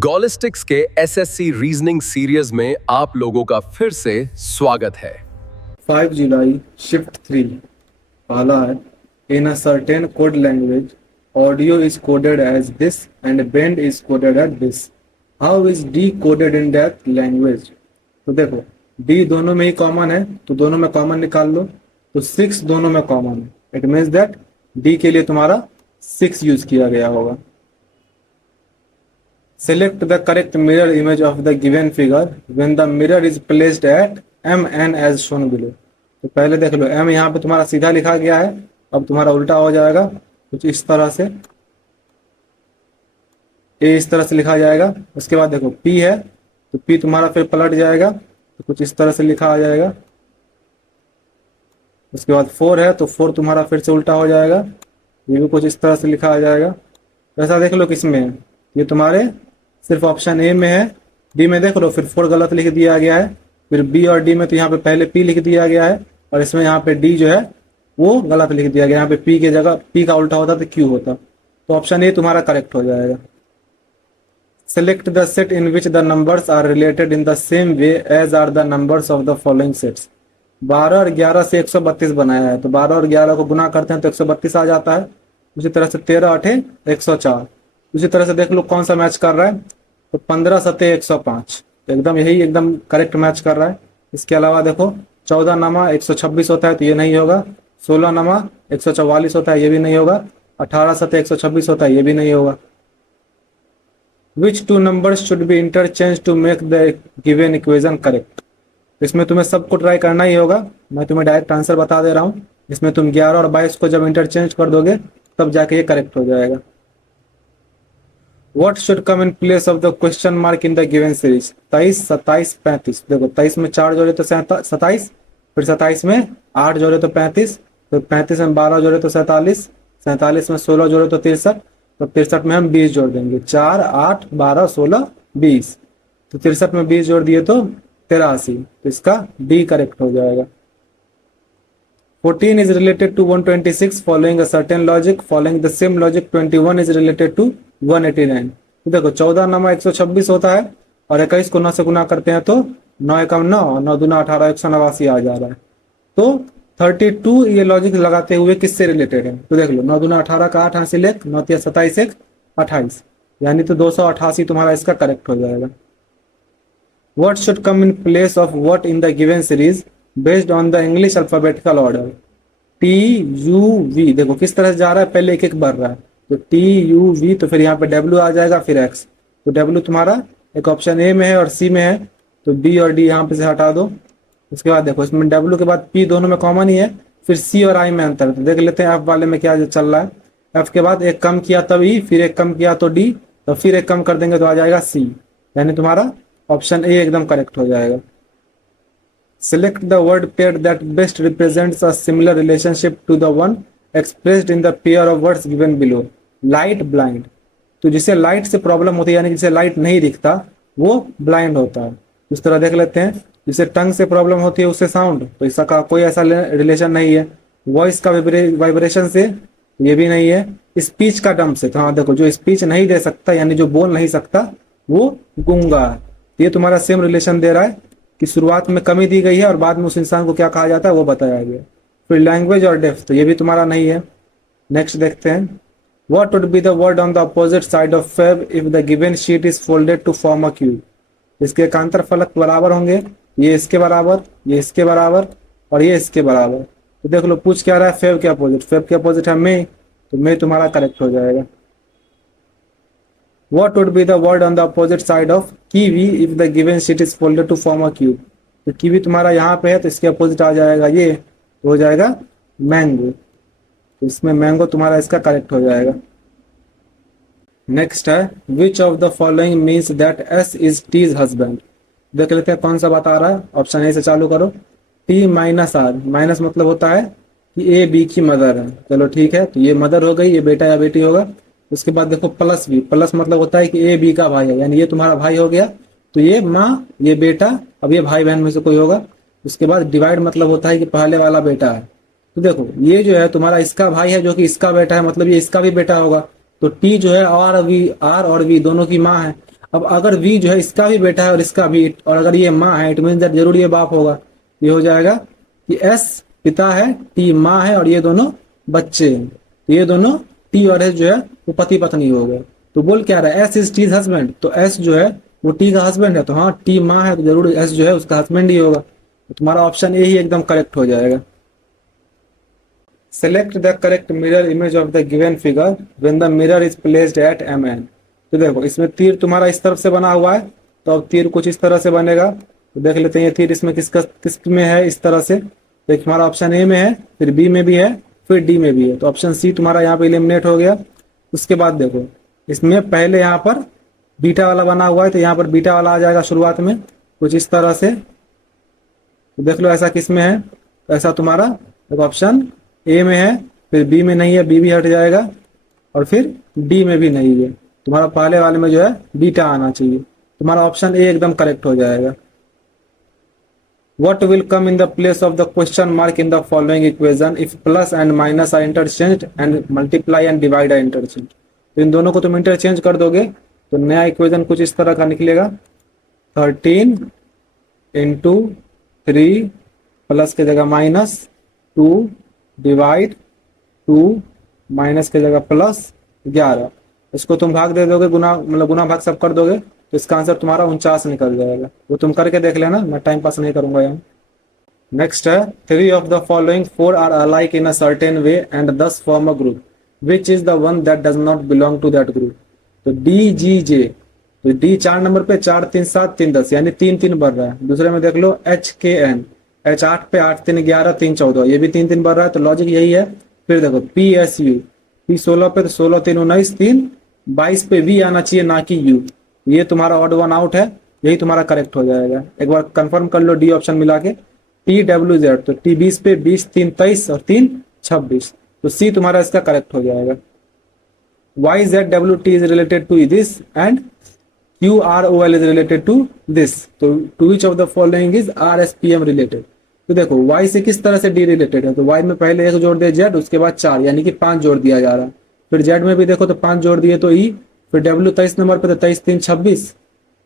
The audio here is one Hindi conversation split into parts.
गॉलिस्टिक्स के एसएससी रीजनिंग सीरीज में आप लोगों का फिर से स्वागत है। 5 जुलाई शिफ्ट 3 पहला है, in a certain code language audio is coded as this and bend is coded at this, how is D coded in that language. तो देखो डी दोनों में ही कॉमन है तो दोनों में कॉमन निकाल लो, तो 6 दोनों में कॉमन है। इट मीन्स दैट डी के लिए तुम्हारा 6 यूज किया गया होगा। Select the correct mirror image of the given figure when the mirror is placed at mn as shown below। तो पहले देख लो m यहाँ पे तुम्हारा सीधा लिखा गया है, अब तुम्हारा उल्टा हो जाएगा कुछ इस तरह से, a इस तरह से लिखा जाएगा। उसके बाद देखो p है तो p तुम्हारा फिर पलट जाएगा तो कुछ इस तरह से लिखा आ जाएगा। उसके बाद 4 है तो 4 तुम्हारा फिर से उल्टा हो जाएगा, ये भी कुछ इस तरह से लिखा आ जाएगा। तो ऐसा देख लो किसमें है, ये तुम्हारे सिर्फ ऑप्शन ए में है। डी में देख लो फिर 4 गलत लिख दिया गया है, फिर बी और डी में तो यहाँ पे पहले पी लिख दिया गया है और इसमें यहाँ पे डी जो है वो गलत लिख दिया गया। यहाँ पे पी के जगह पी का उल्टा होता तो क्यू होता, तो ऑप्शन ए तुम्हारा करेक्ट हो जाएगा। Select the set in which the numbers are related in the same way as are the numbers of the following sets. 12 और 11 से 132 बनाया है, तो 12 और 11 को गुना करते हैं तो 132 आ जाता है। उसी तरह से 13 8 104। उसी तरह से देख लो कौन सा मैच कर रहा है, तो 15 7 105, एकदम यही एकदम करेक्ट मैच कर रहा है। इसके अलावा देखो 14 नमा 126 होता है तो ये नहीं होगा, 16 नमा 144 होता है ये भी नहीं होगा, 18 7 126 होता है ये भी नहीं होगा। Which two numbers should be interchange to make the given equation correct. इसमें तुम्हें सबको ट्राई करना ही होगा, मैं तुम्हें डायरेक्ट आंसर बता दे रहा हूँ। इसमें तुम 11 और 22 को जब इंटरचेंज कर दोगे तब जाके ये करेक्ट हो जाएगा। What should come in place of the question mark in the given series? 23 27 35। देखो 23 में 4 जोड़े तो 27, फिर 27 में 8 जोड़े तो 35, फिर 35 में 12 जोड़े तो 47, 47 में 16 जोड़े तो 63, तो 63 में हम 20 जोड़ देंगे, 4 8 12 16 20, तो 63 में 20 जोड़ दिए तो 83, तो इसका डी करेक्ट हो जाएगा। 14 is related to 126 following a certain logic, following the same logic 21 is related to 189। तो देखो 14 नमा 126 होता है और 21 को 9 से गुना करते हैं तो 9 एकम 9 9 दूना 18 189 आ जा रहा है। तो 32 ये लॉजिक लगाते हुए किससे रिलेटेड है, तो देख लो 9 दूना 18 का 8 हासिल 1 9 3 27 1 28, यानी तो 288 तुम्हारा इसका करेक्ट हो जाएगा। What should come in place of what in the given series based on the English alphabetical order? T U V। देखो किस तरह से जा रहा है, पहले एक एक बढ़ रहा है, तो T U V, तो फिर यहाँ पे W आ जाएगा, फिर X। तो W तुम्हारा एक ऑप्शन A में है और C में है, तो B और D यहाँ पे से हटा दो। उसके बाद देखो इसमें W के बाद P दोनों में कॉमन ही है, फिर C और I में अंतर है। तो देख लेते हैं F वाले में क्या चल रहा है। F के बाद एक कम किया तब E, फिर एक कम किया तो D, तो फिर एक कम कर देंगे तो आ जाएगा C, यानी तुम्हारा ऑप्शन ए एकदम करेक्ट हो जाएगा। Select the word pair that best represents a similar relationship to the one expressed in the pair of words given below। Light blind, तो जिसे लाइट से प्रॉब्लम होती है यानी जिसे लाइट नहीं दिखता वो ब्लाइंड होता है। इस तरह देख लेते हैं, जिसे टंग से प्रॉब्लम होती है उससे साउंड, तो इसका कोई ऐसा रिलेशन नहीं है। वॉइस का वाइब्रेशन से ये भी नहीं है। स्पीच का डम से, तो हाँ देखो जो स्पीच नहीं दे सकता यानी जो बोल नहीं सकता वो गूंगा है, ये तुम्हारा सेम रिलेशन दे रहा है कि शुरुआत में कमी दी गई है और बाद में उस इंसान को क्या कहा जाता है वो बताया गया। फिर लैंग्वेज और डेप्थ, तो ये भी तुम्हारा नहीं है। नेक्स्ट देखते हैं, what would be the word on the opposite side of fab if the given sheet is folded to form a cube. इसके एकांतर फलक बराबर होंगे, ये इसके बराबर, ये इसके बराबर और ये इसके बराबर। तो देख लो पूछ क्या रहा है, फेब के अपोजिट, फेब के अपोजिट है मे, तो मे तुम्हारा करेक्ट हो जाएगा। What would be the word on the opposite side of kiwi if the given sheet is folded to form a cube? तो kiwi तुम्हारा यहाँ पे है तो इसके अपोजिट आ जाएगा ये, तो हो जाएगा मैंगो, तो इसमें मैंगो तुम्हारा इसका करेक्ट हो जाएगा। नेक्स्ट है, which of the following means that S is T's husband। देख लेते हैं कौन सा बता रहा है, ऑप्शन ए से चालू करो। T माइनस आर, माइनस मतलब होता है कि ए बी की मदर है, चलो ठीक है, तो ये मदर हो गई, ये बेटा या बेटी होगा। उसके बाद देखो प्लस बी, प्लस मतलब होता है कि ए बी का भाई है, यानी ये तुम्हारा भाई हो गया, तो ये माँ ये बेटा, अब ये भाई बहन में से कोई होगा। उसके बाद डिवाइड मतलब होता है कि पहले वाला बेटा है, तो देखो ये जो है तुम्हारा इसका भाई है जो कि इसका बेटा है, मतलब ये इसका भी बेटा होगा। तो टी जो है आर और वी दोनों की माँ है। अब अगर वी जो है इसका भी बेटा है और इसका भी, और अगर ये माँ है, इट मीन दैट जरूर ये बाप होगा। ये हो जाएगा कि एस पिता है, टी माँ है और ये दोनों बच्चे हैं। तो ये दोनों टी और एस जो है वो पति पत्नी हो गए। तो बोल क्या रहा है, एस इज टीज हस्बैंड, तो एस जो है वो टी का हस्बैंड है। तो हाँ, टी माँ है तो जरूर एस जो है उसका हस्बैंड ही होगा। तो तुम्हारा ऑप्शन ए ही एकदम करेक्ट हो जाएगा। Select the correct mirror image of the given figure when the mirror is placed at M N. तो देखो इसमें तीर तुम्हारा इस तरफ से बना हुआ है, तो अब तीर कुछ इस तरह से बनेगा। तो देख लेते हैं ये तीर इसमें किस में है, इस तरह से। तो एक हमारा ऑप्शन ए में है, फिर बी में भी है, फिर डी में भी है। तो ऑप्शन सी तुम्हारा यहाँ पे एलिमिनेट हो गया। उसके बाद देखो इसमें पहले यहाँ पर बीटा वाला बना हुआ है, तो यहाँ पर बीटा वाला आ जाएगा शुरुआत में कुछ इस तरह से। तो देख लो ऐसा किस में है, तो ऐसा तुम्हारा ऑप्शन ए में है, फिर बी में नहीं है, बी भी हट जाएगा, और फिर डी में भी नहीं है। तुम्हारा पहले वाले में जो है बीटा आना चाहिए। तुम्हारा ऑप्शन ए एकदम करेक्ट हो जाएगा। What will come in the place of the question mark in the following equation if plus and minus are interchanged and multiply and divide are interchanged? तो इन दोनों को तुम इंटरचेंज कर दोगे तो नया इक्वेशन कुछ इस तरह का निकलेगा। 13 इंटू 3 प्लस के जगह माइनस 2 डिवाइड 2 माइनस के जगह प्लस 11। इसको तुम भाग दे दोगे, गुना मतलब गुना भाग सब कर दोगे, तो इसका आंसर तुम्हारा 49 निकल जाएगा। वो तुम करके देख लेना, मैं टाइम पास नहीं करूंगा यहाँ। नेक्स्ट है 3 of the following 4 are alike in a certain way and thus form a group which is the one that does not belong to that group. तो डी जी जे, तो डी 4 नंबर पे 4 3 7 3 10 यानी 3 3 बढ़ रहा है। दूसरे में देख लो एच के एन, एच 8 पे 8 3 11 3 14, ये भी 3 3 बढ़ रहा है। तो लॉजिक यही है। फिर देखो पी एस यू, पी 16 पे तो 16 3 19 3 22 पे वी आना चाहिए ना कि यू। ये तुम्हारा ऑड वन आउट है, यही तुम्हारा करेक्ट हो जाएगा। एक बार कंफर्म कर लो डी ऑप्शन मिला के। टी डब्ल्यू जेड, तो टी 20 पे 20 3 23 और 3 26, तो सी तुम्हारा इसका करेक्ट हो जाएगा। Y Z W T is related to this and Q R O L is related to this. तो to which of the following is R S P M related. तो देखो वाई से किस तरह से डी रिलेटेड है, तो वाई में पहले 1 जोड़ दे जेड, उसके बाद 4 यानी कि 5 जोड़ दिया जा रहा है। फिर जेड में भी देखो तो 5 जोड़ दिए तो ई, फिर डब्ल्यू 23 नंबर पे तो 23 3 26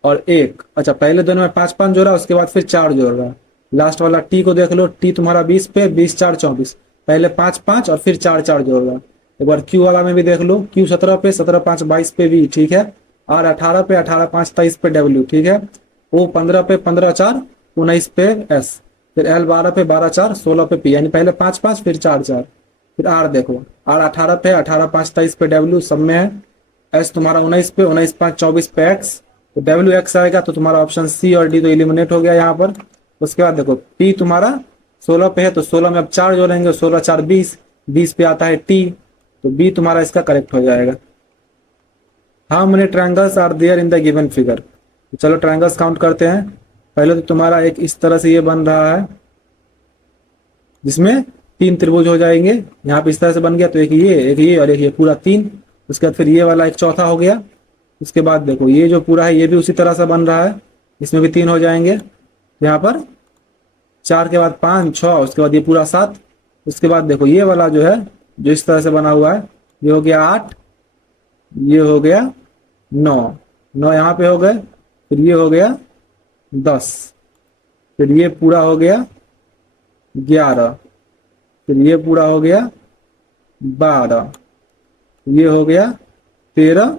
और 1। अच्छा पहले दोनों में 5 5 जोड़ा, उसके बाद फिर 4 जोड़ रहा है। लास्ट वाला टी को देख लो, टी तुम्हारा 20 पे 20 4 24, पहले 5 5 और फिर 4 4 जोड़ रहा है। एक बार क्यू वाला में भी देख लो, क्यू 17 पे 17 5 22 पे वी, ठीक है। आर 18 पे 18 5 23 पे डब्ल्यू, ठीक है। ओ 15 पे 15 4 19 पे एस, फिर एल 12 पे 12 4 16 पे पी, यानी पहले 5 5 फिर 4 4। फिर आर देखो, आर 18 पे 18 5 23 पे डब्ल्यू सब में है। एस तुम्हारा 19 पे 19 5 24 पे एक्स, तो डब्ल्यू एक्स आएगा। तो तुम्हारा ऑप्शन सी और डी तो एलिमिनेट हो गया यहाँ पर। उसके बाद देखो पी तुम्हारा 16 पे है, तो 16 में अब 4 जोड़ेंगे, 16 4 20, 20 पे आता है टी, तो बी तुम्हारा इसका करेक्ट हो जाएगा। How many triangles are there in the given figure. तो चलो ट्रायंगल्स काउंट करते हैं। पहले तो तुम्हारा एक इस तरह से ये बन रहा है जिसमें 3 त्रिभुज हो जाएंगे। यहाँ पे इस तरह से बन गया, तो एक ये और एक ये, पूरा 3। उसके बाद फिर ये वाला एक चौथा हो गया। उसके बाद देखो ये जो पूरा है ये भी उसी तरह से बन रहा है, इसमें भी 3 हो जाएंगे। यहाँ पर 4 के बाद 5 6, उसके बाद ये पूरा 7। उसके बाद देखो ये वाला जो है जो इस तरह से बना हुआ है, ये हो गया 8, ये हो गया 9 यहाँ पे हो गए, फिर ये हो गया 10, फिर ये पूरा हो गया 11, फिर ये पूरा हो गया 12, ये हो गया 13।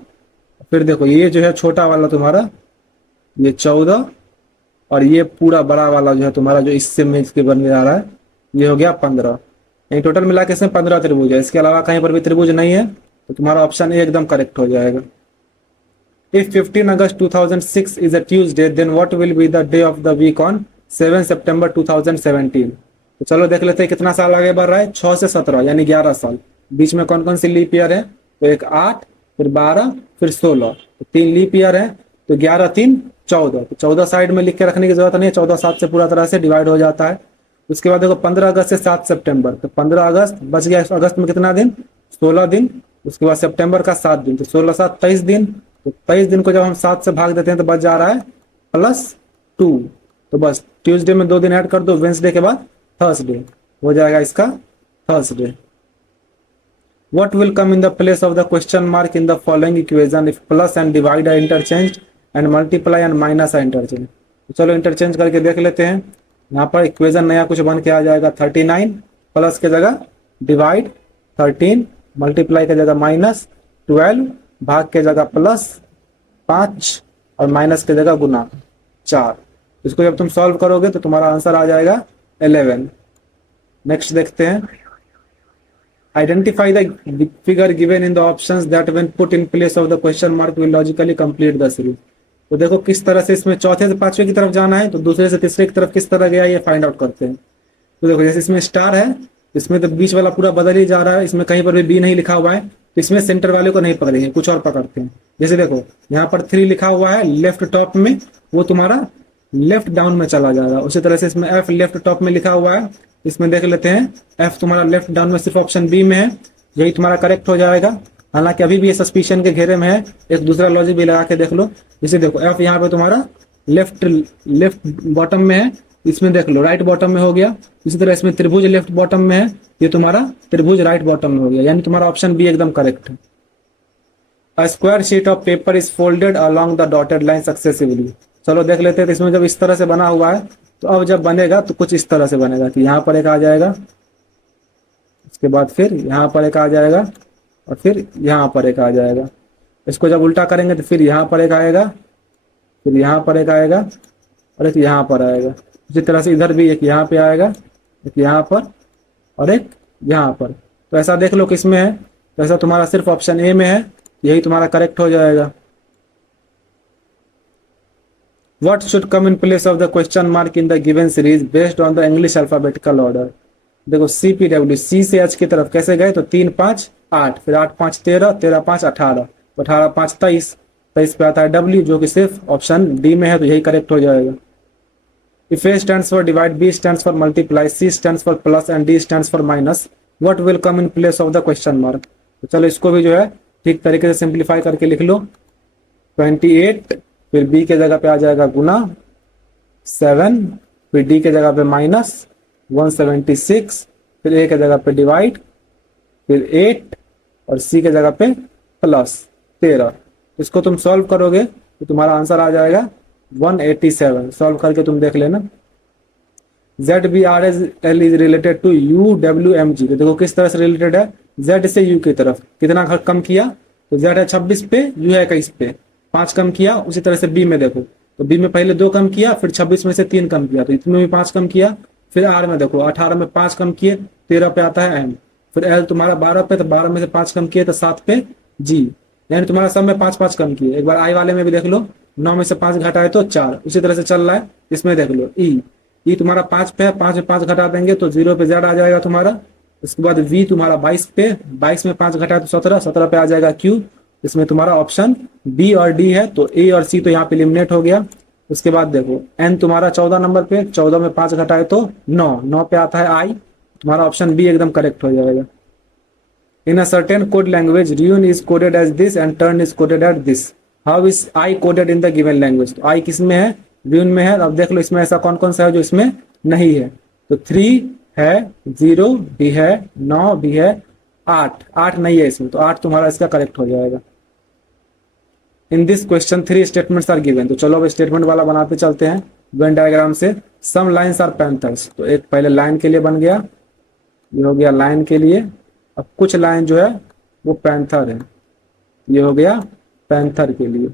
फिर देखो ये जो है छोटा वाला तुम्हारा ये 14, और ये पूरा बड़ा वाला जो है तुम्हारा जो इससे मिल के बनने जा रहा है ये हो गया 15। यानी टोटल मिला के इसमें 15 त्रिभुज है। इसके अलावा कहीं पर भी त्रिभुज नहीं है, तो तुम्हारा ऑप्शन ए एकदम करेक्ट हो जाएगा। If 15 August 2006 is a Tuesday then what will be the day of the week on 7 September 2017। तो चलो देख लेते हैं कितना साल आगे बढ़ रहा है। 6 से 17 यानी 11 साल। बीच में कौन कौन सी लीप ईयर है, तो एक 8, फिर 12, फिर 16, तो 3 लीप ईयर है। तो 11 3 14, तो 14 साइड में लिख के रखने की जरूरत नहीं है, 14 7 से पूरा तरह से डिवाइड हो जाता है। उसके बाद देखो 15 अगस्त से 7 सितंबर, तो 15 अगस्त बच गया। अगस्त में कितना दिन, 16 दिन। उसके बाद सितंबर का 7 दिन, तो 16 7 23 दिन। तो 23 दिन को जब हम 7 से भाग देते हैं तो बच जा रहा है +2। तो बस ट्यूसडे में 2 दिन ऐड कर दो, वेंसडे के बाद थर्सडे हो जाएगा इसका Thursday. What will come in the place of the question mark in the following equation if plus and divide are interchanged and multiply and minus है इंटरचेंज। तो चलो इंटरचेंज करके देख लेते हैं। यहाँ पर इक्वेशन नया कुछ बन के आ जाएगा 39 प्लस के जगह डिवाइड 13 मल्टीप्लाई के जगह माइनस 12 भाग के जगह प्लस 5 और माइनस के जगह गुना 4। इसको जब तुम सॉल्व करोगे तो तुम्हारा आंसर आ जाएगा 11। नेक्स्ट देखते हैं। Identify the figure given in the options that when put in place of the question mark will logically complete the series. तो देखो किस तरह से इसमें चौथे से पांचवे की तरफ जाना है, तो दूसरे से तीसरे की तरफ किस तरह गया ये फाइंड आउट करते हैं। तो देखो जैसे इसमें स्टार है, इसमें तो बीच वाला पूरा बदल ही जा रहा है, इसमें कहीं पर भी बी नहीं लिखा हुआ है, तो इसमें सेंटर वाले को नहीं पकड़ेंगे, कुछ और पकड़ते हैं। जैसे देखो यहाँ पर 3 लिखा हुआ है लेफ्ट टॉप में, वो तुम्हारा लेफ्ट डाउन में चला जाएगा। उसी तरह से इसमें एफ लेफ्ट टॉप में लिखा हुआ है, इसमें देख लेते हैं एफ तुम्हारा लेफ्ट डाउन में सिर्फ ऑप्शन बी में है, यही तुम्हारा करेक्ट हो जाएगा। हालांकि अभी भी ये सस्पिशन के घेरे में है, एक दूसरा लॉजिक भी लगा के देख लो। जैसे देखो एफ यहाँ पे तुम्हारा लेफ्ट बॉटम में है, इसमें देख लो राइट बॉटम में हो गया। इसी तरह इसमें त्रिभुज लेफ्ट बॉटम में है, ये तुम्हारा त्रिभुज राइट बॉटम में हो गया, यानी तुम्हारा ऑप्शन बी एकदम करेक्ट है। A square sheet of paper is folded along the dotted line successively. चलो देख लेते हैं। तो इसमें जब इस तरह से बना हुआ है, तो अब जब बनेगा तो कुछ इस तरह से बनेगा कि यहाँ पर एक आ जाएगा, इसके बाद फिर यहाँ पर एक आ जाएगा और फिर यहाँ पर एक आ जाएगा। इसको जब उल्टा करेंगे तो फिर यहाँ पर एक आएगा, फिर यहाँ पर एक आएगा और एक यहाँ पर आएगा। इसी तरह से इधर भी एक यहाँ पे आएगा, एक यहाँ पर और एक यहाँ पर। तो ऐसा देख लो किसमें है, तो ऐसा तुम्हारा सिर्फ ऑप्शन ए में है, यही तुम्हारा करेक्ट हो जाएगा। What should come in place of the question mark in the given series based on the English alphabetical order? देखो CPW C से H की तरफ कैसे गए, तो 3 5 8, फिर 8 5 13, 13 5 18, 18 5 23, 23 पे आता है W जो कि सिर्फ ऑप्शन डी में है, तो यही करेक्ट हो जाएगा। If A stands for divide, B stands for multiply, C stands for plus and D stands for minus, what will come in place of the question mark? तो चलो इसको भी जो है ठीक तरीके से सिंप्लीफाई करके लिख लो। 28 फिर बी के जगह पे आ जाएगा गुना 7, फिर डी के जगह पे माइनस 176, फिर ए के जगह पे डिवाइड, फिर 8 और सी के जगह पे प्लस 13। इसको तुम सॉल्व करोगे तो तुम्हारा आंसर आ जाएगा 187। सॉल्व करके तुम देख लेना। ZBRL is related to UWMG। तो देखो किस तरह से रिलेटेड है, Z से U की तरफ कितना कम किया, तो Z है 26 पे, U है 21 पे, 5 कम किया। उसी तरह से B में देखो, तो B में पहले 2 कम किया, फिर 26 में से 3 कम किया, तो इसमें भी 5 कम किया। फिर R में देखो 18 में 5 कम किए, 13 पे आता है M। फिर L तुम्हारा 12 पे, तो 12 में से 5 कम किए तो 7 पे G, यानी तुम्हारा सब में 5 5 कम किए। एक बार I वाले में भी देख लो, 9 में से 5 घटाए तो 4। उसी तरह से चल रहा है, इसमें देख लो E तुम्हारा 5 पे है, 5 में 5 घटा देंगे तो 0 पे Z आ जाएगा तुम्हारा। उसके बाद V तुम्हारा 22 पे, 22 में 5 घटाए तो 17, 17 पे आ जाएगा Q। इसमें तुम्हारा ऑप्शन B और D है, तो A और C तो यहाँ पे एलिमिनेट हो गया। उसके बाद देखो N तुम्हारा 14 नंबर पे, 14 में 5 घटाए तो 9, 9 पे आता है I, तुम्हारा ऑप्शन B एकदम करेक्ट हो जाएगा। In a certain code language rune is coded as this and turn is coded at this, how is I coded in the given language. तो I किस में है, रियून में है। अब देख लो इसमें ऐसा कौन कौन सा है जो इसमें नहीं है, तो 3 है, 0 भी है, 9 भी है, 8 नहीं है इसमें, तो 8 तुम्हारा इसका करेक्ट हो जाएगा। In this question 3 statements are given. तो चलो अब स्टेटमेंट वाला बनाते चलते हैं वेन डायग्राम से। सम लाइन्स आर पैंथर्स, तो एक पहले लाइन के लिए बन गया, ये हो गया लाइन के लिए। अब कुछ लाइन जो है वो पैंथर है, ये हो गया पैंथर के लिए।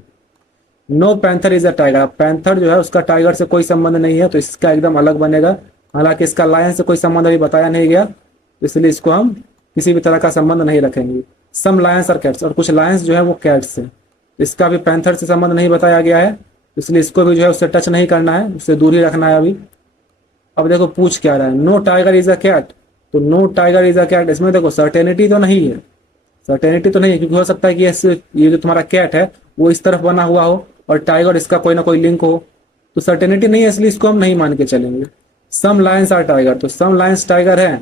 No panther is a tiger, panther जो है उसका टाइगर से कोई संबंध नहीं है, तो इसका एकदम अलग बनेगा। हालांकि इसका लायन से कोई संबंध अभी बताया नहीं गया, इसलिए इसको हम किसी भी तरह का संबंध नहीं रखेंगे। सम लायंस और कैट्स, और कुछ लायंस जो है वो कैट्स है, इसका भी पैंथर से संबंध नहीं बताया गया है, इसलिए इसको भी जो है उससे टच नहीं करना है, उससे दूर ही रखना है अभी। अब देखो पूछ क्या रहा है, no tiger is a cat, तो no tiger is a cat, इसमें देखो सर्टेनिटी तो नहीं है, सर्टेनिटी तो नहीं है, क्योंकि हो सकता है कि ये जो तुम्हारा कैट है वो इस तरफ बना हुआ हो और टाइगर इसका कोई ना कोई लिंक हो, तो सर्टेनिटी नहीं है, इसलिए इसको हम नहीं मान के चलेंगे। सम लायंस आर टाइगर, तो सम लायंस टाइगर है,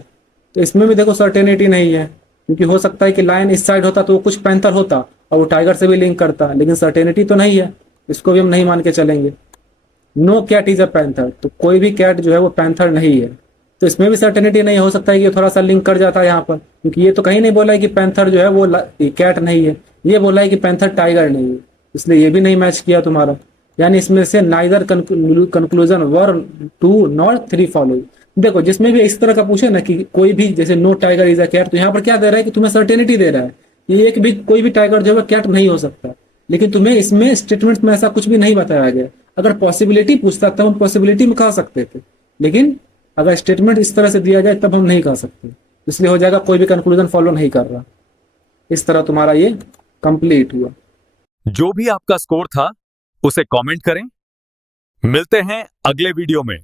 तो इसमें भी देखो सर्टेनिटी नहीं है, क्योंकि हो सकता है कि लायन इस साइड होता तो वो कुछ पैंथर होता और वो टाइगर से भी लिंक करता, लेकिन सर्टेनिटी तो नहीं है, इसको भी हम नहीं मान के चलेंगे। No cat is a panther, तो कोई भी कैट जो है वो पैंथर नहीं है, तो इसमें भी सर्टेनिटी नहीं, हो सकता है कि थोड़ा सा लिंक कर जाता है यहाँ पर, क्योंकि ये तो कहीं नहीं बोला है कि पैंथर जो है वो कैट नहीं है, ये बोला है कि पैंथर टाइगर नहीं है, इसलिए ये भी नहीं मैच किया तुम्हारा। यानी इसमें से neither conclusion were two nor three following. देखो जिसमें भी इस तरह का पूछे ना कि कोई भी, जैसे no tiger is a cat, तो यहाँ पर क्या दे रहा है कि तुम्हें सर्टेनिटी दे रहा है, ये एक भी कोई भी टाइगर जो है कैट नहीं हो सकता। लेकिन तुम्हें इसमें स्टेटमेंट में ऐसा कुछ भी नहीं बताया गया। अगर पॉसिबिलिटी पूछता तब हम पॉसिबिलिटी में कह सकते थे, लेकिन अगर स्टेटमेंट इस तरह से दिया जाए तब हम नहीं कह सकते। इसलिए हो जाएगा कोई भी कंक्लूजन फॉलो नहीं कर रहा। इस तरह तुम्हारा ये कंप्लीट हुआ। जो भी आपका स्कोर था उसे कमेंट करें। मिलते हैं अगले वीडियो में।